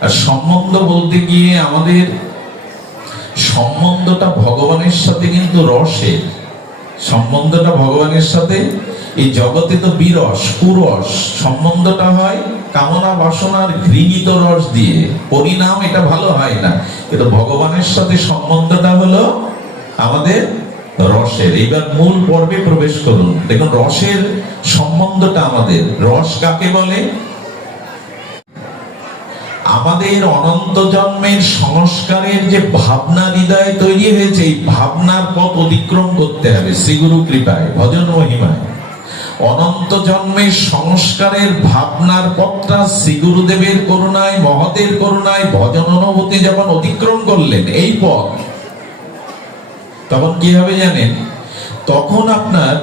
আর সম্বন্ধ বলতে গিয়ে আমাদের সম্বন্ধটা ভগবানের সাথে কিন্তু রসের সম্বন্ধটা ভগবানের সাথে এই জগতে তো বিরস, কুরস। সম্বন্ধটা হয় কামনা বাসনার ঘৃণিত রস দিয়ে। পরিণাম এটা ভালো হয় না। কিন্তু ভগবানের সাথে সম্বন্ধটা হলো আমাদের রসের। এইবার মূল পর্বে প্রবেশ করুন। দেখুন, রসের সম্বন্ধটা আমাদের। রস কাকে বলে? আমাদের অনন্ত জন্মের সংস্কারের যে ভাবনা হৃদয়ে তৈরি হয়েছে, এই ভাবনার পথ অতিক্রম করতে হবে, শ্রীগুরু কৃপায়, ভজন মহিমায় অনন্ত জন্মের সংস্কারের ভাবনার পথটা শ্রীগুরুদেবের করুণায়, মহতের করুণায়, ভজন অনুভূতি যখন অতিক্রম করলেন, এই পথ, তখন কি হবে জানেন? তখন আপনার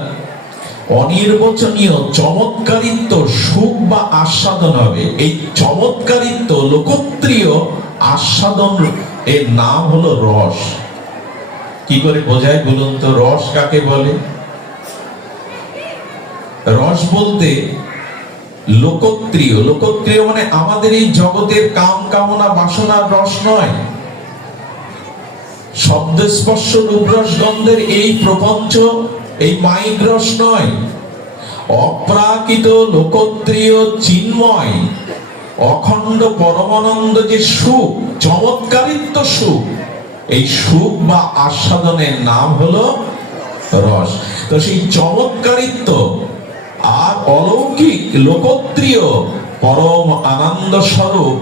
অনির্বচনীয় চমৎকারিত্ব সুখ বা আস্বাদন হবে। এই চমৎকারিত্ব, লোকপ্রিয় আস্বাদন, এর নাম হলো রস। কি করে বোঝায় বলুন তো? রস কাকে বলে? রস বলতে লোকপ্রিয়। লোকপ্রিয় মানে আমাদের এই জগতের কাম, কামনা বাসনার রস নয়। শব্দ স্পর্শ রূপরস, গন্ধের এই প্রপঞ্চ এই মাইক রস নয়। অপ্রাকৃত লোকত্রিয় চিন্ময়। অখণ্ড পরমানন্দ যে সুখ, চমৎকারিত্ব সুখ। এই সুখ বা আস্বাদনের নাম হলো রস। তো সেই চমৎকারিত্ব আর অলৌকিক লোকত্রিয় পরম আনন্দ স্বরূপ,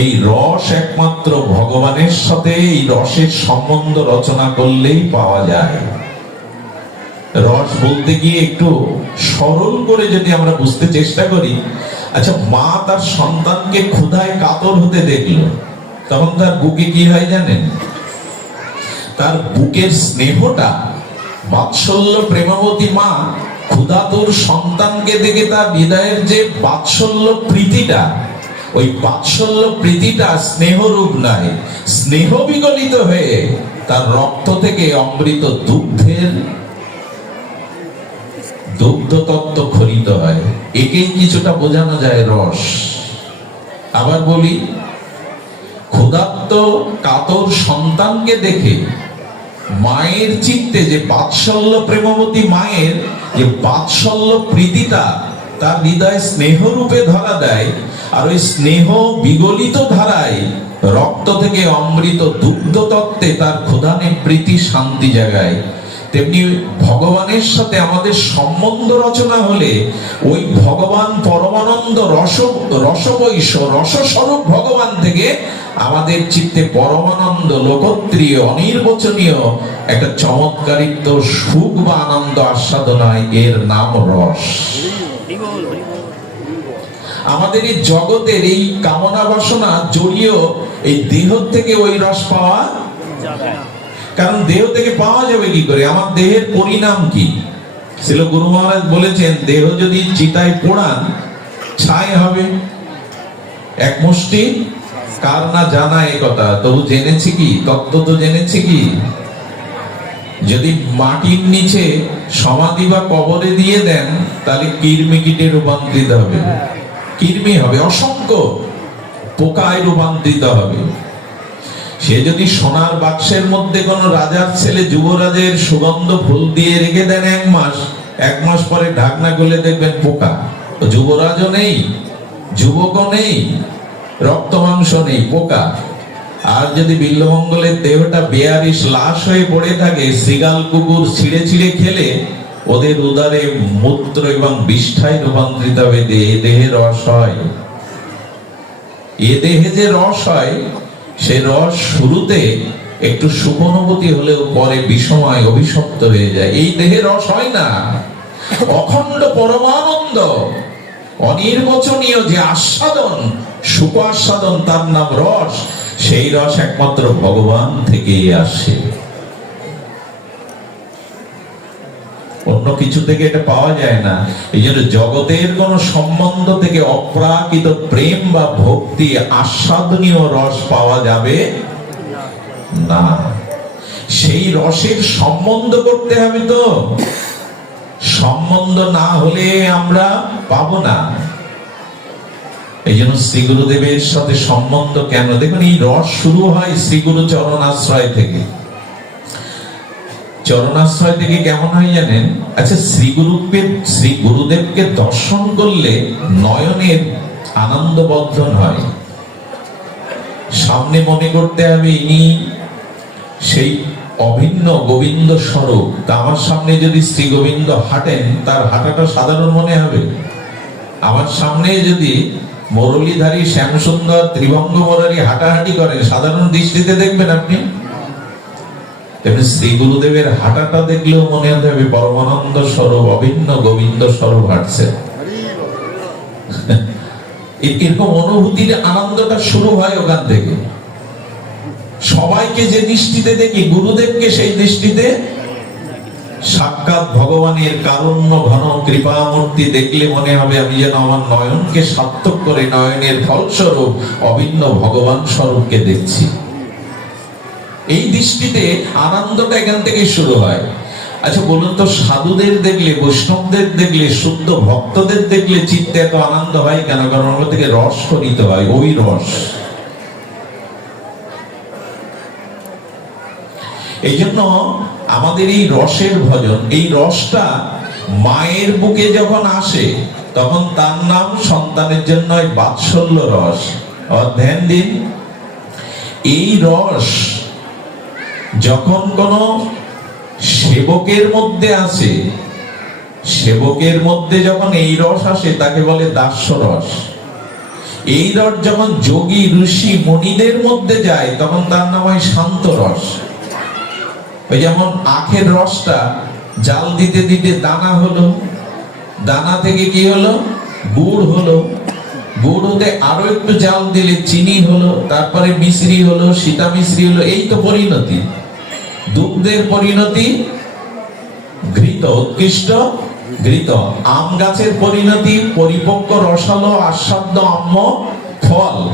এই রস একমাত্র ভগবানের সাথে, এই রসের সম্বন্ধ রচনা করলেই পাওয়া যায়। রস বলতে গিয়ে একটু সরল করে যদি আমরা বুঝতে চেষ্টা করি আচ্ছা মা তার সন্তানকে ক্ষুধায় কাতর হতে দেখল। তখন তার বুকে কি হয় জানেন? তার বুকের স্নেহটা, বাৎসল্য প্রেমাবতী মা ক্ষুধাতুর সন্তানকে দেখে তার হৃদয়ের যে বাৎসল্য প্রীতিটা, ওই বাৎসল্য প্রীতিটা স্নেহরূপ নয়, স্নেহ বিগলিত হয়ে তার রক্ত থেকে অমৃত দুগ্ধের দুগ্ধ তত্ত্ব খরিত হয়, একেই কিছুটা বোঝানো যায় রস। আবার বলি ক্ষুধাত্ত কাতর সন্তানকে দেখে মায়ের চিত্তে যে বাৎসল্য প্রেমবতী মায়ের যে বাৎসল্য প্রীতিটা, তার হৃদয় স্নেহ রূপে ধরা দেয়, আর ওই স্নেহ বিগলিত ধারায় রক্ত থেকে অমৃত দুগ্ধ তত্ত্বে তার ক্ষুধানে প্রীতি শান্তি জাগায়। তেমনি ভগবানের সাথে আমাদের সম্বন্ধ রচনা হলে ওই ভগবান পরমানন্দ রস রসবৈশ রসস্বরূপ ভগবান থেকে আমাদের চিত্তে পরমানন্দ লোকত্রিয় অনির্বচনীয় একটা চমৎকারিত্ব, সুখ বা আনন্দ আস্বাদনায় এর নাম রস। আমাদের এই জগতের এই কামনা বাসনা জড়িয়েও এই দেহ থেকে ওই রস পাওয়া কারণ দেহ থেকে পাওয়া যাবে কি করে? আমার দেহের পরিণাম কি? ছিল গুরু মহারাজ বলেছেন, দেহ যদি চিতায় পোড়ান, ছাই হবে। এক মুষ্টি, কার না জানা এ কথা? তবু জেনেছি কি? তত্ত্ব তো জেনেছি কি? যদি মাটির নিচে সমাধি বা কবরে দিয়ে দেন, তাহলে কিরমিকিটে রূপান্তরিত হবে। কিরমি হবে, অসংখ্য পোকায় রূপান্তরিত হবে। সে যদি সোনার বাক্সের মধ্যে কোন রাজার ছেলে যুবরাজের সুগন্ধ ফুল দিয়ে রেখে দেন এক মাস এক মাস পরে ঢাকনা খুলে দেখবেন পোকা। যুবরাজও নেই, যুবকও নেই, রক্ত মাংস নেই, পোকা। আর যদি বিল্লমঙ্গলের দেহটা বেয়ারিশ, লাশ হয়ে পড়ে থাকে, সিগাল কুকুর ছিঁড়ে ছিঁড়ে খেলে, ওদের উদারে মূত্র এবং বিষ্ঠায় রূপান্তরিত হবে, দেহে দেহে রস হয়। এ দেহে যে রস হয় সে রস শুরুতে একটু সুপনবতী হলেও পরে বিষময় অভিশপ্ত হয়ে যায়। এই দেহে রস হয় না। অখণ্ড পরমানন্দ, অনির্বচনীয় যে আস্বাদন, সুখ আস্বাদন, তার নাম রস, সেই রস একমাত্র ভগবান থেকেই আসে। অন্য কিছু থেকে এটা পাওয়া যায় না। এই জন্য জগতের কোন সম্বন্ধ থেকে অপ্রাকৃত প্রেম বা ভক্তি, আস্বাদনীয় রস পাওয়া যাবে না। সেই রসের সম্বন্ধ করতে হবে তো। সম্বন্ধ না হলে আমরা পাব না। এই জন্য শ্রী গুরুদেবের সাথে সম্বন্ধ কেন? দেখুন, এই রস শুরু হয় শ্রী গুরু চরণ আশ্রয় থেকে। চরণাশ্রয় থেকে কেমন হয় জানেন? আচ্ছা শ্রী গুরুকে শ্রী গুরুদেবকে দর্শন করলে নয়নের আনন্দ বর্ধন হয়। সামনে মনে করতে হবে ইনি সেই অভিন্ন গোবিন্দ স্বরূপ। তা আমার সামনে যদি শ্রী গোবিন্দ হাঁটেন, তার হাঁটাটা সাধারণ মনে হবে। আমার সামনে যদি মুরলীধারী শ্যামসুন্দর ত্রিভঙ্গ মুরারি হাঁটাহাঁটি করেন, সাধারণ দৃষ্টিতে দেখবেন আপনি। তেমনি শ্রী গুরুদেবের হাঁটাটা দেখলেও মনে হবে পরমানন্দ স্বরূপ, অভিন্ন গোবিন্দ স্বরূপ হাঁটছে। এরকম অনুভূতির আনন্দটা শুরু হয় ওখান থেকে। সবাইকে যে দৃষ্টিতে দেখি, গুরুদেবকে সেই দৃষ্টিতে সাক্ষাৎ ভগবানের কারুণ্য, ঘন, কৃপামূর্তি দেখলে মনে হবে আমি যেন আমার নয়নকে সার্থক করে, নয়নের ফলস্বরূপ অভিন্ন ভগবান স্বরূপকে দেখছি। এই দৃষ্টিতে আনন্দটা এখান থেকে শুরু হয়। আচ্ছা বলুন তো, সাধুদের দেখলে, বৈষ্ণবদের দেখলে, শুদ্ধ ভক্তদের দেখলে চিত্তে এত আনন্দ হয় কেন? কারণ ওর থেকে রস খরিত হয়, ওই রস। এই জন্য আমাদের এই রসের ভজন, এই রসটা মায়ের বুকে যখন আসে, তখন তার নাম সন্তানের জন্য বাৎসল্য রস। ধ্যান দিন। এই রস যখন কোন সেবকের মধ্যে আসে, সেবকের মধ্যে যখন এই রস আসে, তাকে বলে দাস্য রস। এই রস যখন যোগী, ঋষি, মুনিদের মধ্যে যায়, তখন তার নাম হয় শান্ত রস। ওই যেমন আখের রসটা জাল দিতে দিতে দানা হলো, দানা থেকে কি হলো? গুড় হলো। গুড় হতে আরও একটু জাল দিলে চিনি হলো, তারপরে মিশ্রি হলো সীতা মিশ্রি হলো, এই তো পরিণতি। দুগ্ধের পরিণতি, ঘৃত, উৎকৃষ্ট, ঘৃত। আম গাছের পরিণতি, পরিপক্ক রসালো আস্বাদ্য আম্য ফল।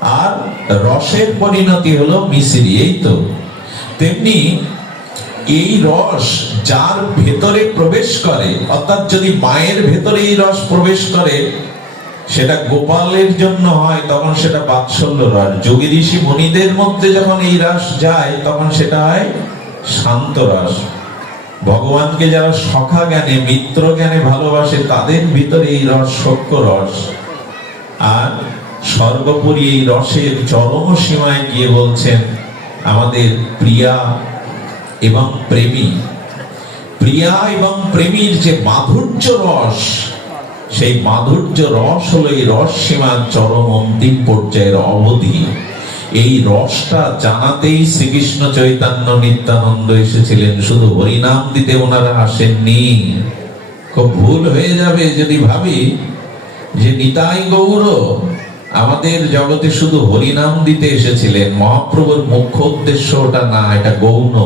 আর রসের পরিণতি হলো মিশ্রি, এই তো। তেমনি এই রস যার ভেতরে প্রবেশ করে, অর্থাৎ যদি মায়ের ভেতরে এই রস প্রবেশ করে সেটা গোপালের জন্য হয়, তখন সেটা বাৎসল্য রস যোগী ঋষি মুনিদের মধ্যে যখন এই রস যায়, তখন সেটা হয় শান্ত রস। ভগবানকে যারা সখা জ্ঞানে, মিত্র জ্ঞানে ভালোবাসে, তাদের ভিতরে এই রস সক্য রস। আর সর্বোপরি এই রসের চরম সীমায় গিয়ে বলছেন, আমাদের প্রিয়া এবং প্রেমী। প্রিয়া এবং প্রেমীর যে মাধুর্য রস সেই মাধুর্য রস হলো এই রস সীমার চরম অন্তিম পর্যায়ের অবধি। এই রসটা জানাতেই শ্রীকৃষ্ণ চৈতন্য নিত্যানন্দ এসেছিলেন, শুধু হরিনাম দিতে ওনারা আসেননি। খুব ভুল হয়ে যাবে যদি ভাবি যে নিতাই গৌর আমাদের জগতে শুধু হরিনাম দিতে এসেছিলেন। মহাপ্রভুর মুখ্য উদ্দেশ্য ওটা না, এটা গৌণ।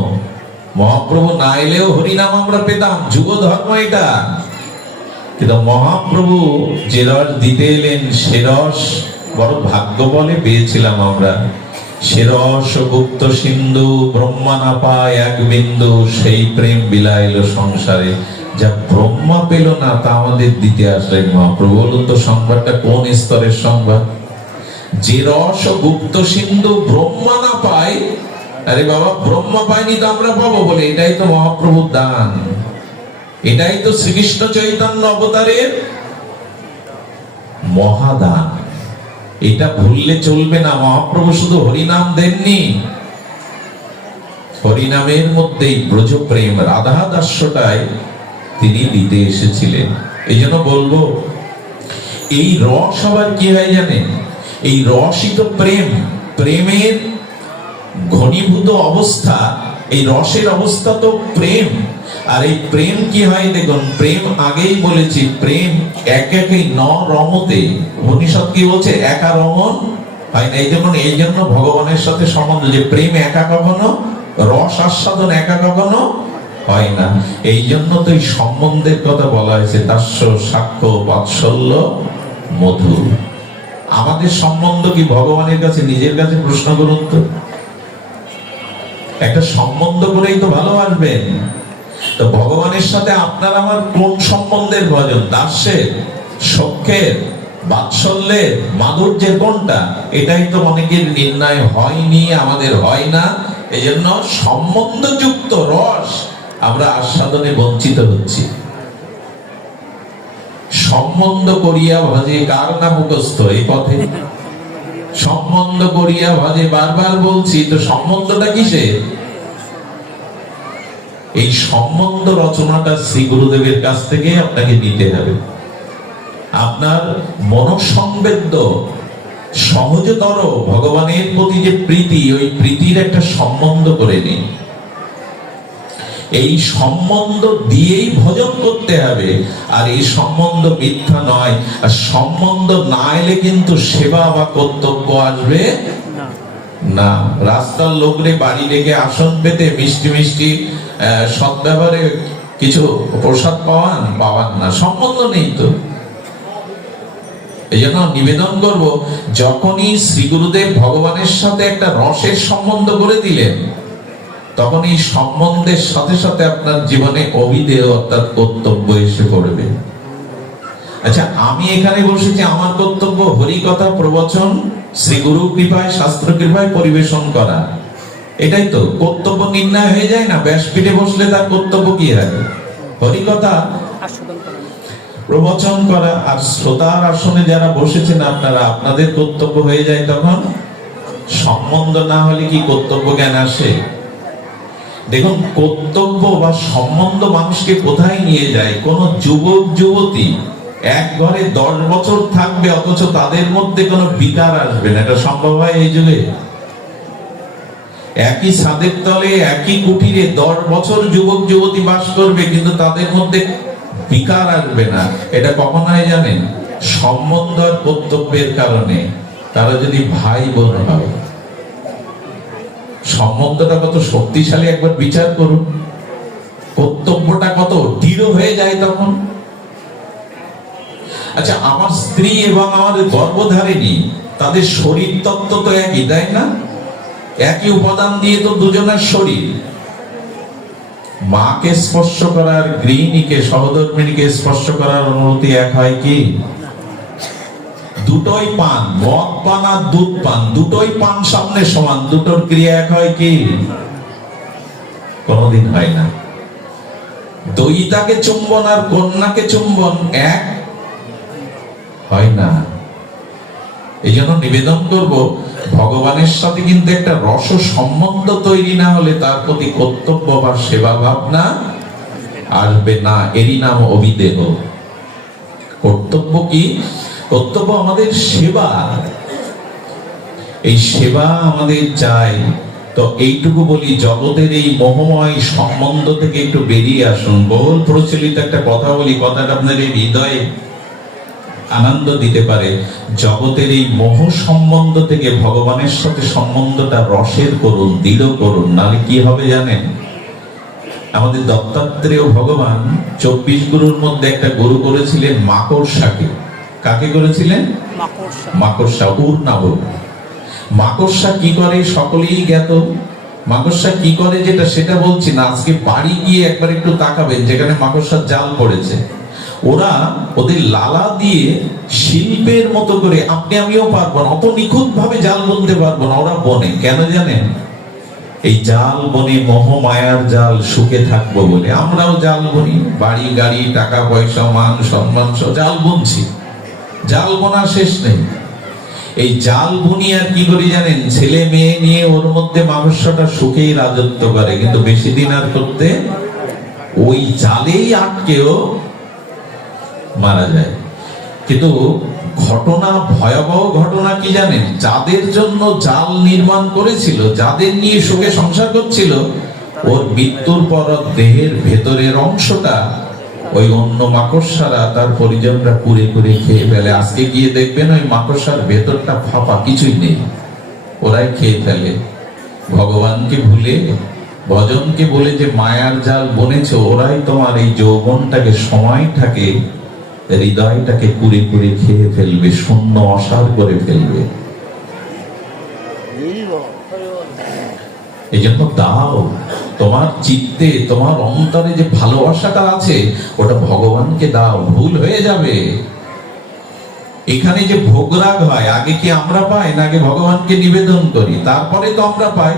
মহাপ্রভু না এলেও হরিনাম আমরা পেতাম। যুগ ধর্ম এটা। কিন্তু মহাপ্রভু যে রস দিতে এলেন, সে রস বড় ভাগ্য বলে পেয়েছিলাম আমরা। সে রস গুপ্ত সিন্ধু ব্রহ্মা না পায় এক বিন্দু, সেই প্রেম বিলাইল সংসারে। যা ব্রহ্মা পেল না, তা আমাদের দিতে আসলেন মহাপ্রভু। বলুন তো, সংবাদটা কোন স্তরের সংবাদ? যে রস গুপ্ত সিন্ধু ব্রহ্মা না পায়, আরে বাবা, ব্রহ্মা পায়নি তো আমরা পাবো বলে, এটাই তো মহাপ্রভুর দান। এটাই তো শ্রীকৃষ্ণ চৈতন্য অবতারের মহাদান। এটা ভুললে চলবে না, মহাপ্রভু শুধু হরিনাম দেননি। হরিনামের মধ্যেই প্রেম রাধা দাস্যটায় তিনি দিতে এসেছিলেন। এই জন্য বলব, এই রস আবার কি হয় জানেন? এই রসই তো প্রেম, প্রেমের ঘনীভূত অবস্থা, এই রসের অবস্থা তো প্রেম। আর এই প্রেম কি হয় দেখুন, প্রেম আগেই বলেছি, প্রেম এক একই ন রমতে উপনিষদ কি বলছে, একা রমন হয় না, এই যেমন এই জন্য ভগবানের সাথে সম্বন্ধ যে প্রেম একা কখনো, রস আস্বাদন একা কখনো হয় না। এই জন্য তো এই সম্বন্ধের কথা বলা হয়েছে দাস্য সাক্ষ্য, বাৎসল্য, মধু। আমাদের সম্বন্ধ কি ভগবানের কাছে, নিজের কাছে প্রশ্ন করুন তো। একটা সম্বন্ধ করেই তো ভালোবাসবেন। তো ভগবানের সাথে আপনার আমার কোন সম্বন্ধের ভজন দাসের, সখ্যের, বাৎসল্যের, মাধুর্যের কোনটা? এটাই তো অনেকের নির্ণয় হয়নি, আমাদের হয় না। এই জন্য সম্বন্ধযুক্ত রস আমরা আস্বাদনে বঞ্চিত হচ্ছি। সম্বন্ধ করিয়া ভাজে কার না মুখস্থ? এই পথে। সম্বন্ধ করিয়া ভাজে বারবার বলছি, তো সম্বন্ধটা কিসে এই সম্বন্ধ রচনাটা শ্রী গুরুদেবের কাছ থেকে আপনাকে নিতে হবে। আপনার মনসংবেদ্য সহজতর ভগবানের প্রতি যে প্রীতি ওই প্রীতির একটা সম্বন্ধ করে নিন। এই সম্বন্ধ দিয়েই ভজন করতে হবে আর এই সম্বন্ধ মিথ্যা নয়। আর সম্বন্ধ না এলে কিন্তু সেবা বা কর্তব্য আসবে না। রাস্তার লোকরে বাড়ি লেগে আসন পেতে মিষ্টি মিষ্টি সদ্ব্যবহারে কিছু প্রসাদ পাওয়ান পাওয়ান না, সম্বন্ধ নেই তো। এই জন্য নিবেদন করব, যখনই শ্রী গুরুদেব ভগবানের সাথে একটা রসের সম্বন্ধ করে দিলেন তখন এই সম্বন্ধের সাথে সাথে আপনার জীবনে অবিদেয় অর্থাৎ কর্তব্য এসে পড়বে। আচ্ছা আমি এখানে বসেছি আমার কর্তব্য হরি কথা প্রবচন শ্রী গুরু কৃপায়, শাস্ত্র কৃপায় পরিবেশন করা। এটাই তো কর্তব্য নির্ণয় হয়ে যায় না? ব্যাসপীঠে বসলে তার কর্তব্য কি হয় হরি কথা প্রবচন করা আর শ্রোতার আসনে যারা বসেছেন আপনারা আপনাদের কর্তব্য হয়ে যায় তখন? সম্বন্ধ না হলে কি কর্তব্য জ্ঞান আসে? দেখুন কর্তব্য বা সম্বন্ধ মানুষকে কোথায় নিয়ে যায়? কোন যুবক যুবতী এক ঘরে দশ বছর থাকবে অথচ তাদের মধ্যে কোনো বিকার আসবে না। এটা সম্ভব হয় এই যুগে? একই ছাদের তলে, একই কুটিরে দশ বছর যুবক, যুবতী বাস করবে, কিন্তু তাদের মধ্যে বিকার আসবে না। এটা কখন হয় জানেন? সম্বন্ধ আর কর্তব্যের কারণে। তারা যদি ভাই বোন হয়, সম্বন্ধটা কত শক্তিশালী একবার বিচার করুন। কর্তব্যটা কত দৃঢ় হয়ে যায় তখন। আচ্ছা আমার স্ত্রী এবং আমার গর্ভধারিণী, তাদের শরীর তত্ত্ব তো একই, তাই না? একই উপাদান দিয়ে তো দুজনের শরীর। মাকে স্পর্শ করার গৃহিণীকে সহধর্মিণীকে স্পর্শ করার অনুমতি এক হয় কি? দুটোই পান, মদ পান আর দুধ পান, দুটোই পান সামনে সমান, দুটোর ক্রিয়া এক হয় কি? কোনদিন হয় না। দইতাকে চুম্বন আর কন্যাকে চুম্বন এক হয় না। এই জন্য নিবেদন করব ভগবানের সাথে কিন্তু একটা রস সম্বন্ধ তৈরি না হলে তার প্রতি কর্তব্য বা সেবা ভাবনা আসবে না। এরই নাম অবিদেহ। কর্তব্য কি? কর্তব্য আমাদের সেবা। এই সেবা আমাদের চাই। তো এইটুকু বলি, জগতের এই মোহময় সম্বন্ধ থেকে একটু বেরিয়ে আসুন। বহুল প্রচলিত একটা কথা বলি, কথাটা আপনার এই হৃদয়ে আনন্দ দিতে পারে। জগতের এই মোহ সম্বন্ধ থেকে ভগবানের সাথে সম্বন্ধটা রসের করুন দৃঢ় করুন নালে কি হবে জানেন? আমাদের দত্তাত্রেয় ভগবান চব্বিশ গুরুর মধ্যে একটা গুরু করেছিলেন মাকড়সাকে। কাকে করেছিলেন? মাকড়সা। উর নাব মাকড়সা কি করে? সকলেই জ্ঞাত। মাকড়সা কি করে যেটা সেটা বলছি না। আজকে বাড়ি গিয়ে একবার একটু তাকাবেন যেখানে মাকড়সার জাল পড়েছে। ওরা ওদের লালা দিয়ে শিল্পের মতো করে, আপনি আমিও পারব না, অত নিখুঁত ভাবে জাল বুনতে পারব না, ওরা বনে। কেন জানেন? এই জাল বনে মোহ মায়ার জাল সুখে থাকব বলে। আমরাও জাল বনি, বাড়ি, গাড়ি, টাকা, পয়সা, মান, সম্মান সব জাল বুনছি। জাল বোনা শেষ নেই। এই জাল বুনি আর কি করি জানেন? ছেলে মেয়ে নিয়ে ওর মধ্যে মানুষটা সুখেই রাজত্ব করে, কিন্তু বেশি দিন আর করতে ওই জালেই আটকেও মারা যায়। কিন্তু ঘটনা, ভয়াবহ ঘটনা কি জানেন? যাদের জন্য জাল নির্মাণ করেছিল, যাদের নিয়ে সুখে সংসার করছিল, ওর মৃত্যুর পর দেহের ভেতরের অংশটা ওই অন্য মাকড়সারা তার পরিজনরা পুড়ে পুড়ে খেয়ে ফেলে। আজকে গিয়ে দেখবেন ওই মাকড়সার ভেতরটা ফাঁপা, কিছুই নেই। ওরাই খেয়ে ফেলে। ভগবানকে ভুলে, ভজনকে বলে যে মায়ার জাল বনেছে, ওরাই তোমার এই যৌবনটাকে, সময়টাকে হৃদয়টাকে কুড়ে কুড়ে খেয়ে ফেলবে, শূন্য অসার করে ফেলবে। এই জন্য দাও, তোমার চিত্তে, তোমার অন্তরে যে ভালোবাসাটা আছে, ওটা ভগবানকে দাও, ভুল হয়ে যাবে। এখানে যে ভোগরাগ হয়, আগে কি আমরা পাই না আগে ভগবানকে নিবেদন করি? তারপরে তো আমরা পাই।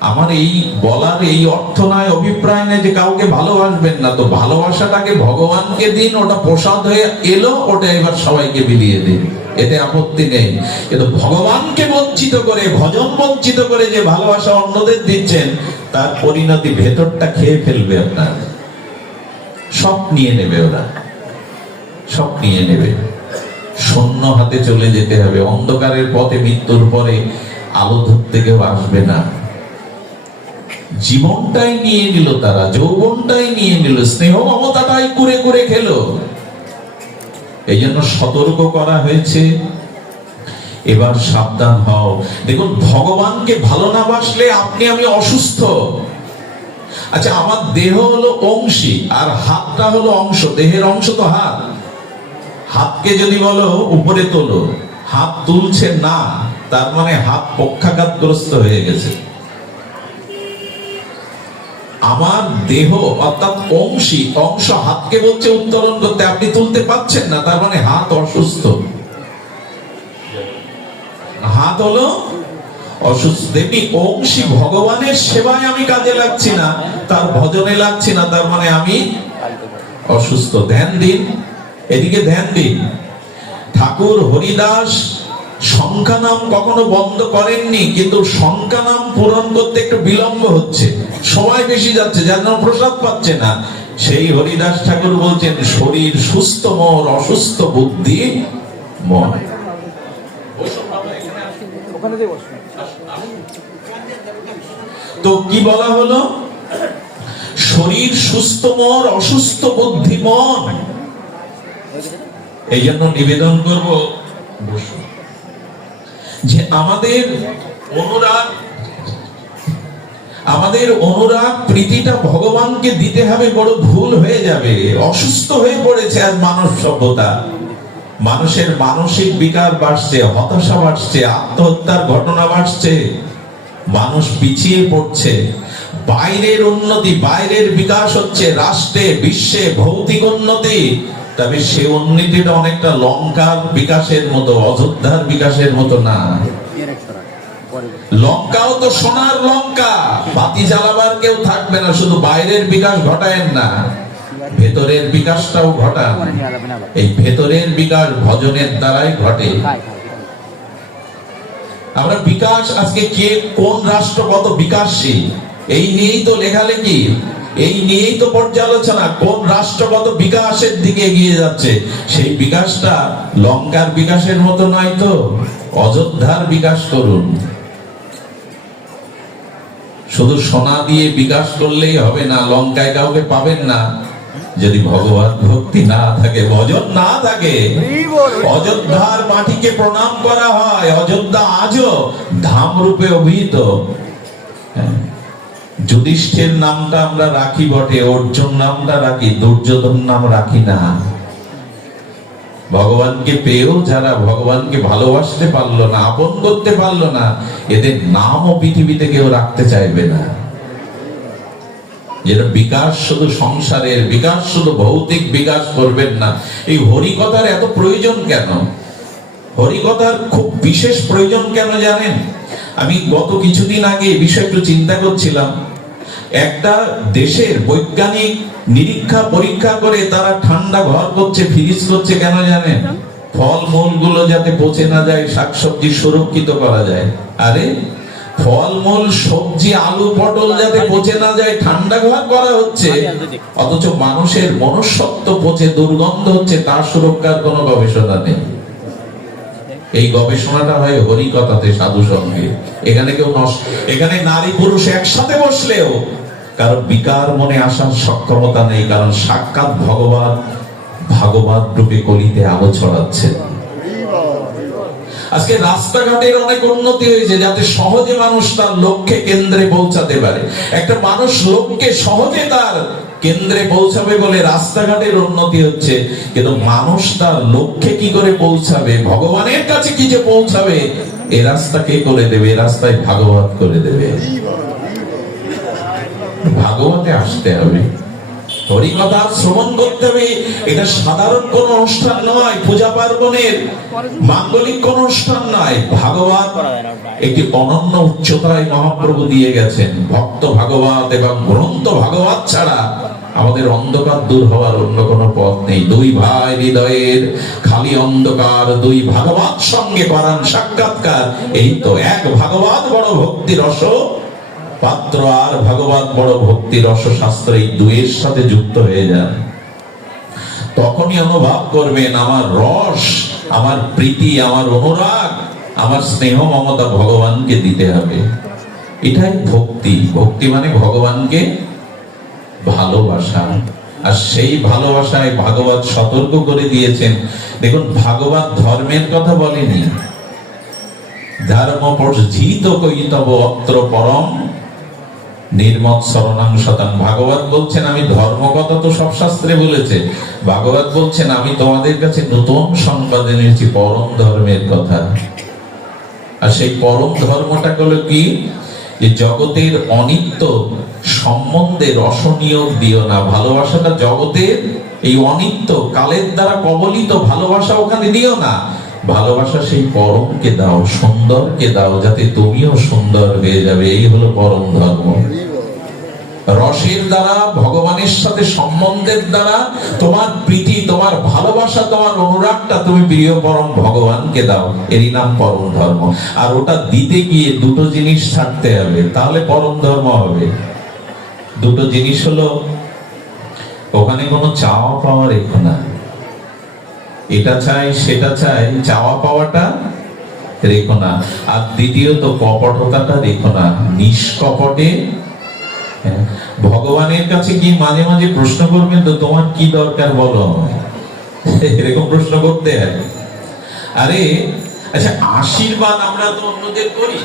আমার এই বলার এই অর্থ নয় অভিপ্রায় নয় যে কাউকে ভালোবাসবেন না। তো ভালোবাসাটাকে ভগবানকে দিন, ওটা প্রসাদ হয়ে এলো, ওটা এবার সবাইকে বিলিয়ে দিন। এতে আপত্তি নেই। কিন্তু ভগবানকে বঞ্চিত করে, ভজন বঞ্চিত করে যে ভালোবাসা অন্যদের দিচ্ছেন, তার পরিণতি ভেতরটা খেয়ে ফেলবে আপনার। সব নিয়ে নেবে ওরা। সব নিয়ে নেবে। শূন্য হাতে চলে যেতে হবে। অন্ধকারের পথে মৃত্যুর পরে আলো ধরতে কেউ আসবে না। জীবনটাই নিয়ে নিল তারা, যৌবনটাই নিয়ে নিল, স্নেহ মমতাটাই করে করে খেলো। এই জন্য সতর্ক করা হয়েছে। এবার সাবধান হও। দেখুন, ভগবানকে ভালো না বাসলে আপনি, আমি অসুস্থ। আচ্ছা আমার দেহ হলো অংশী, আর হাতটা হলো অংশ। দেহের অংশ তো হাত। হাতকে যদি বলো, উপরে তোলো। হাত তুলছে না, তার মানে হাত পক্ষাঘাতগ্রস্ত হয়ে গেছে। আমার দেহ অর্থাৎ অংশী, অংশ হাতকে বলছে উত্তোলন করতে, আপনি তুলতে পাচ্ছেন না, তার মানে হাত অসুস্থ। হাত হলো অসুস্থ। দেখি অংশী ভগবানের সেবায় আমি কাজে লাগছি না, তার ভজনে লাগছি না, তার মানে আমি অসুস্থ। ধ্যান দিন, এদিকে ধ্যান দিন। ঠাকুর হরিদাস সংখ্যা নাম কখনো বন্ধ করেননি কিন্তু সংখ্যা নাম পূরণ করতে একটু বিলম্ব হচ্ছে। সময় বেশি যাচ্ছে যার জন্য প্রসাদ পাচ্ছে না। সেই হরিদাস ঠাকুর বলছেন শরীর সুস্থ মোর অসুস্থ বুদ্ধি মন। বসুন। তো কি বলা হলো? শরীর সুস্থ মন অসুস্থ বুদ্ধি মন। এই জন্য নিবেদন করব। যে আমাদের অনুরাগ আমাদের অনুরাগ প্রীতিটা ভগবানকে দিতে হবে বড় ভুল হয়ে যাবে, অসুস্থ হয়ে পড়েছে আজ মানব সভ্যতা। মানুষের মানসিক বিকার বাড়ছে, হতাশা বাড়ছে, আত্মহত্যার ঘটনা বাড়ছে, মানুষ পিছিয়ে পড়ছে। বাইরের উন্নতি, বাইরের বিকাশ হচ্ছে রাষ্ট্রে, বিশ্বে ভৌতিক উন্নতি। তবে সে উন্নতিটা অনেকটা লঙ্কার বিকাশের মতো, অযোধ্যার বিকাশের মতো না। লঙ্কাও তো সোনার লঙ্কা, বাতি জ্বালাবার কেউ থাকবে না, শুধু বাইরের বিকাশ ঘটায়েন না। ভেতরের বিকাশটাও ঘটান। এই ভেতরের বিকাশ ভজনের দ্বারাই ঘটে। আমরা বিকাশ আজকে কে, কোন রাষ্ট্র কত বিকাশশীল? এই নিয়েই তো লেখালেখি। এই নিয়েই তো পর্যালোচনা, কোন রাষ্ট্র কত বিকাশের দিকে এগিয়ে যাচ্ছে? সেই বিকাশটা লঙ্কার বিকাশের মতো নয় তো, অযোধ্যার বিকাশ করুন। শুধু সোনা দিয়ে বিকাশ করলেই হবে না, লঙ্কায় কাউকে পাবেন না। যদি ভগবান ভক্তি না থাকে, ভজন না থাকে, অযোধ্যার মাটিকে প্রণাম করা হয়। অযোধ্যা আজও ধাম রূপে অভিহিত। হ্যাঁ। যুধিষ্ঠির নামটা আমরা রাখি বটে, অর্জুন নামটা রাখি, দুর্যোধন নাম রাখি না। ভগবানকে পেয়েও যারা ভগবানকে ভালোবাসতে পারল না, আপন করতে পারল না, এদের নামও পৃথিবীতে কেউ রাখতে চাইবে না। যেটা বিকাশ শুধু সংসারের, বিকাশ শুধু ভৌতিক বিকাশ করবেন না। এই হরিকথার এত প্রয়োজন কেন? হরিকথার খুব বিশেষ প্রয়োজন কেন জানেন? আমি গত কিছুদিন আগে এই বিষয়ে একটু চিন্তা করছিলাম। একটা দেশের বৈজ্ঞানিক নিরীক্ষা পরীক্ষা করে তারা ঠান্ডা ঘর করছে ফ্রিজ করছে কেন জানেন? ফল মূলগুলো যাতে পচে না যায় শাকসবজি সুরক্ষিত করা যায়। আরে ফলমূল সবজি আলু পটল যাতে পচে না যায় ঠান্ডা ঘর করা হচ্ছে। অথচ মানুষের মনুষ্যত্ব পচে দুর্গন্ধ হচ্ছে তার সুরক্ষার কোনো গবেষণা নেই। এই গবেষণাটা হয় হরিকথাতে সাধু সঙ্গে এখানে কেউ নষ্ট এখানে নারী পুরুষ একসাথে বসলেও কারও বিকার মনে আসার সক্ষমতা নেই, কারণ সাক্ষাৎ ভগবান ভাগবত রূপে কলিতে আলো ছড়াচ্ছেন। আজকে রাস্তাঘাটের অনেক উন্নতি হয়েছে, যাতে সহজে মানুষ তার লক্ষ্যে কেন্দ্রে পৌঁছাতে পারে। একটা মানুষ লক্ষ্যে সহজে তার কেন্দ্রে পৌঁছাবে বলে রাস্তাঘাটের উন্নতি হচ্ছে, কিন্তু মানুষ তার লক্ষ্যে কি করে পৌঁছাবে, ভগবানের কাছে কি যে পৌঁছাবে, এ রাস্তা কে করে দেবে? এ রাস্তায় ভাগবত করে দেবে। ভাগবতে আসতে হবে। হরিকথা শ্রবণ করতে হবে। এটা সাধারণ কোন অনুষ্ঠান নয়, পূজা পার্বণের। মাঙ্গলিক কোন অনুষ্ঠান নয়। ভাগবত একটি অনন্য উচ্চতায় মহাপ্রভু দিয়ে গেছেন। ভক্ত ভাগবত এবং গ্রন্থ ভাগবত ছাড়া আমাদের অন্ধকার দূর হওয়ার অন্য কোনো পথ নেই। দুই ভাই হৃদয়ের খালি অন্ধকার, দুই ভাগবত সঙ্গে করান সাক্ষাৎকার। এই তো এক ভাগবত, বড় ভক্তি রস। পাত্র আর ভাগবত বড় ভক্তি রস শাস্ত্র এই দুয়ের সাথে যুক্ত হয়ে যান। তখনই অনুভব করবেন, আমার রস, আমার প্রীতি, আমার অনুরাগ, আমার স্নেহ মমতা ভগবানকে দিতে হবে। এটাই ভক্তি। ভক্তি মানে ভগবানকে ভালোবাসা। আর সেই ভালোবাসায় ভাগবত সতর্ক করে দিয়েছেন। দেখুন, ভাগবত ধর্মের কথা বলেনি। ধর্ম জিত কইতব অত্র পরম। নির্মত শরণাং শতাং। ভাগবত বলছেন, আমি ধর্ম কথা তো সব শাস্ত্রে বলেছে। ভাগবত বলছেন, আমি তোমাদের কাছে নতুন সংবাদ এনেছি, পরম ধর্মের কথা। আর সেই পরম ধর্মটা হলো কি? যে জগতের অনিত্য সম্বন্ধে রসনিয়োগ দিও না। ভালোবাসাটা জগতের এই অনিত্য কালের দ্বারা কবলিত, ভালোবাসা ওখানে দিও না। ভালোবাসা সেই পরমকে দাও, সুন্দরকে দাও, যাতে তুমিও সুন্দর হয়ে যাবে। এই হলো পরম ধর্ম। রসের দ্বারা, ভগবানের সাথে সম্বন্ধের দ্বারা, তোমার প্রীতি, তোমার ভালোবাসা, তোমার অনুরাগটা তুমি প্রিয় পরম ভগবানকে দাও। এরই নাম পরম ধর্ম। আর ওটা দিতে গিয়ে দুটো জিনিস ছাড়তে হবে, তাহলে পরম ধর্ম হবে। দুটো জিনিস হলো, ওখানে কোনো চাওয়া পাওয়া রেখো না। এটা চাই, সেটা চাই, চাওয়া পাওয়াটা রেখো না। আর দ্বিতীয়ত কপটতাটা রেখো না। নিষ্কপটে ভগবানের কাছে কি মাঝে মাঝে প্রশ্ন করবেন, তো তোমার কি দরকার বলো এরকম প্রশ্ন করতে হয়। আরে আচ্ছা আশীর্বাদ আমরা তো অন্যদের করি।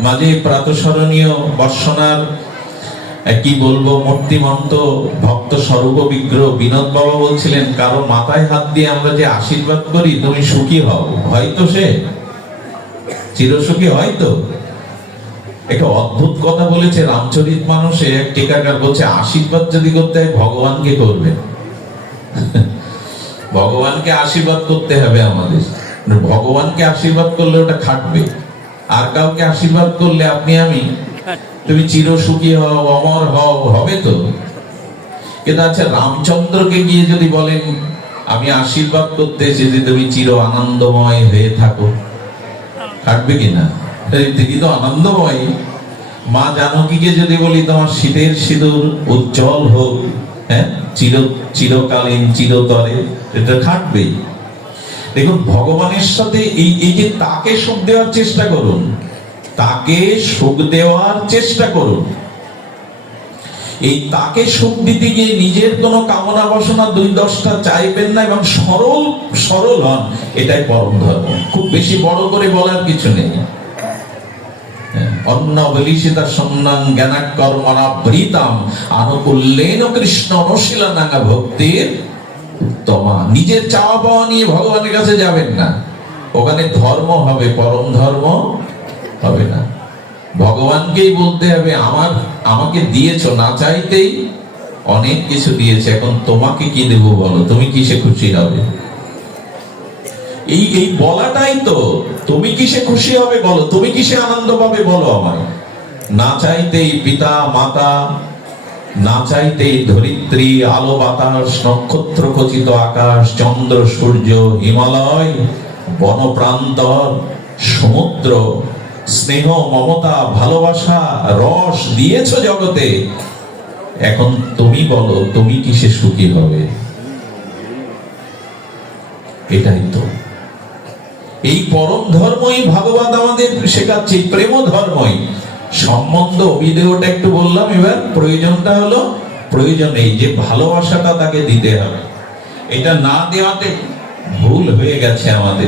মাঝে প্রাতঃস্মরণীয় বর্ষনার কি বলব, মূর্তিমন্ত ভক্ত স্বরূপ বিগ্রহ বিনোদ বাবা বলছিলেন, কারও মাথায় হাত দিয়ে আমরা যে আশীর্বাদ করি, তুমি সুখী হও। হয়তো সে। চিরসুখী, হয়তো। একটা অদ্ভুত কথা বলেছে, রামচরিত মানুষে এক টিকাকার বলছে, আশীর্বাদ যদি করতে হয়, ভগবানকে করবে। ভগবানকে আশীর্বাদ করতে হবে আমাদের। ভগবানকে আশীর্বাদ করলে ওটা খাটবে। আর কাউকে আশীর্বাদ করলে আপনি আমি, তুমি চির সুখী হও, অমর হও, হবে তো? কিন্তু আচ্ছা রামচন্দ্রকে গিয়ে যদি বলেন, আমি আশীর্বাদ করতে এসেছি, তুমি চির আনন্দময় হয়ে থাকো। কাটবে কিনা? তিনি তো আনন্দময়। মা জানকীকে যদি বলি, তোমার শীতের সিঁদুর উজ্জ্বল হোক হ্যাঁ চির, চিরকালীন, চিরতরে, এটা খাটবেই। দেখুন, ভগবানের সাথে এই এই যে তাকে সুখ দেওয়ার চেষ্টা করুন, তাকে সুখ দেওয়ার চেষ্টা করুন। এই তাকে সুখ দিতে গিয়ে নিজের কোনো কামনা বাসনা দুই দশটা চাইবেন না এবং সরল সরল হন, এটাই পরম ধর্ম। খুব বেশি বড় করে বলার কিছু নেই। আনুকূল্যেন কৃষ্ণ ভক্তির উত্তমা। নিজের পাওয়া নিয়ে ভগবানের কাছে যাবেন না। ওখানে ধর্ম হবে, পরম ধর্ম হবে না। ভগবানকেই বলতে হবে, আমার, আমাকে দিয়েছ, না চাইতেই অনেক কিছু দিয়েছে, এখন তোমাকে কি দেব বলো? তুমি কিসে খুশি হবে? এই এই বলাটাই তো। তুমি কিসে খুশি হবে বলো? তুমি কিসে আনন্দ পাবে বলো আমায়? না চাইতেই পিতা, মাতা, না চাইতেই ধরিত্রী, আলো বাতাস নক্ষত্র খচিত আকাশ, চন্দ্র, সূর্য, হিমালয়, বনপ্রান্তর, সমুদ্র, স্নেহ, মমতা, ভালোবাসা, রস দিয়েছ জগতে। এখন তুমি বলো, তুমি কিসে সুখী হবে? এটাই তো। এই পরম ধর্মই ভাগবত আমাদের শেখাচ্ছে এই প্রেম ধর্মই। সম্বন্ধ অভিধেয়টা একটু বললাম এবার, প্রয়োজনটা হলো, প্রয়োজন এই যে ভালোবাসাটা তাকে দিতে হবে। এটা না দেওয়াতে ভুল হয়ে গেছে আমাদের।